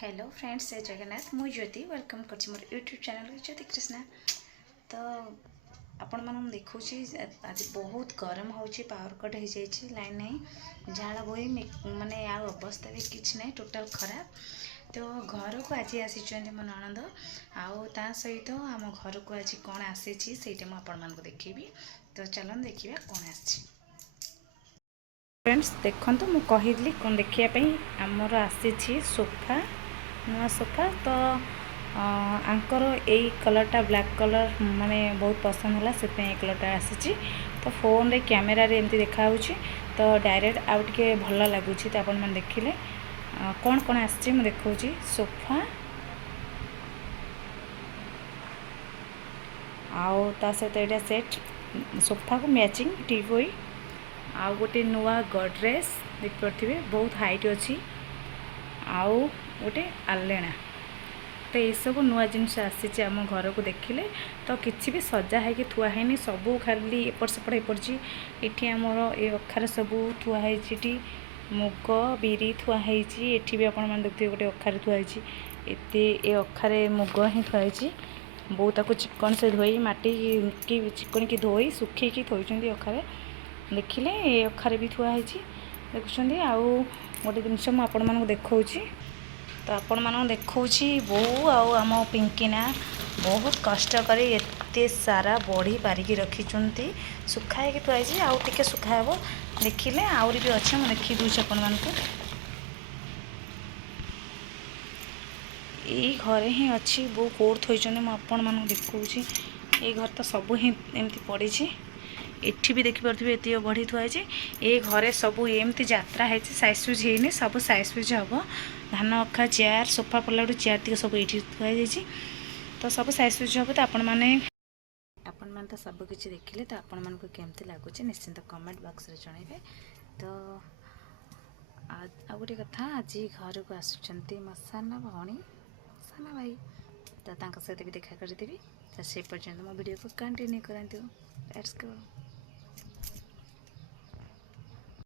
Hello friends, जय जगन्नाथ। मु ज्योति welcome कर मोर यूट्यूब चैनल ज्योति कृष्णा। तो आपण मन देखुँ आज बहुत गरम हो, पावर कट हो जाए, लाइन नहीं, झाड़ बोई माने आ अवस्था भी किसी ना टोटाल खराब। तो घर को आज आसी मो नणंद आउ ता सहित आम घर को आज कौन आसी मुझे देखी। तो चलन देखिए कौन आसी। फ्रेंड्स देखो मु कहली कौन देखापी आमर आसी सोफा, नुआ सोफा। तो आंकर यही कलरटा ब्लैक कलर माने बहुत पसंद है, से कलरटा आसी। तो फोन रे कैमेरा रे एमती देखा तो डायरेक्ट आउ टे भल लगुच। तो आपण मैंने देखिले कौन कौन आसी मुझे देखा। सोफा आउ ता सहित यहाँ सेट सोफा को मैचिंग टीवी आउ गोटे नुआ गडरेज देखिपे बहुत हाइट अच्छी आउ गोटे आलेना। तो ये सब नुआ जिनस आसी आम घर को देखिले। तो किसी भी सजा है थुआ है सबू खाली एपट सेपट हो पड़ी। ये आमर ये अखार सब थुआई मुग बिरी थुआई। ये भी आपण मैंने देखते गोटे अखार थुआई। ये अखारे मुग ही थुआई। बो ताको चिकन से धोई माटी की चिकन की धोई सुखी थोड़ी अखारे देखिले। ये अखारे भी थुआई देखुं। आउ गोटे जिनस मुझे देखा। तो आपण मानक देखौछि बो आम पिंकिना बहुत कष्ट करी एते सारा बड़ी पारिकी रखी सुखाई थुआई। आउ टिके सुखा हे देखिले आउरी भी अच्छे मुझे देखी दूसरे आपण मानक। यही घरे ही अच्छी बो कोड थोड़ी मुझे मानक देखौछि। ये घर तो सब ही एमती पड़ी। एठी भी देखिपे एत बढ़ी थुआई। ये घरे सब एमती यात्रा है साइज सुइज है सब साइज सुइज हम धान अखा चेयर सोफा पड़ा चेयर टी सब ये थुआई। तो सब साइज सुइज हम। तो आपण मैंने तो सबकि देखिले। तो आपण मानक केमती लगुच निश्चिंत कमेंट बॉक्स रे जणाइबे। तो आ गोटे कथा आज घर को आसुचंती मो साना भौणी साना भाई। तो सहित भी देखा करदेवी। तो से पर्यंत मो वीडियो को कंटिन्यू करंतु। Let's go.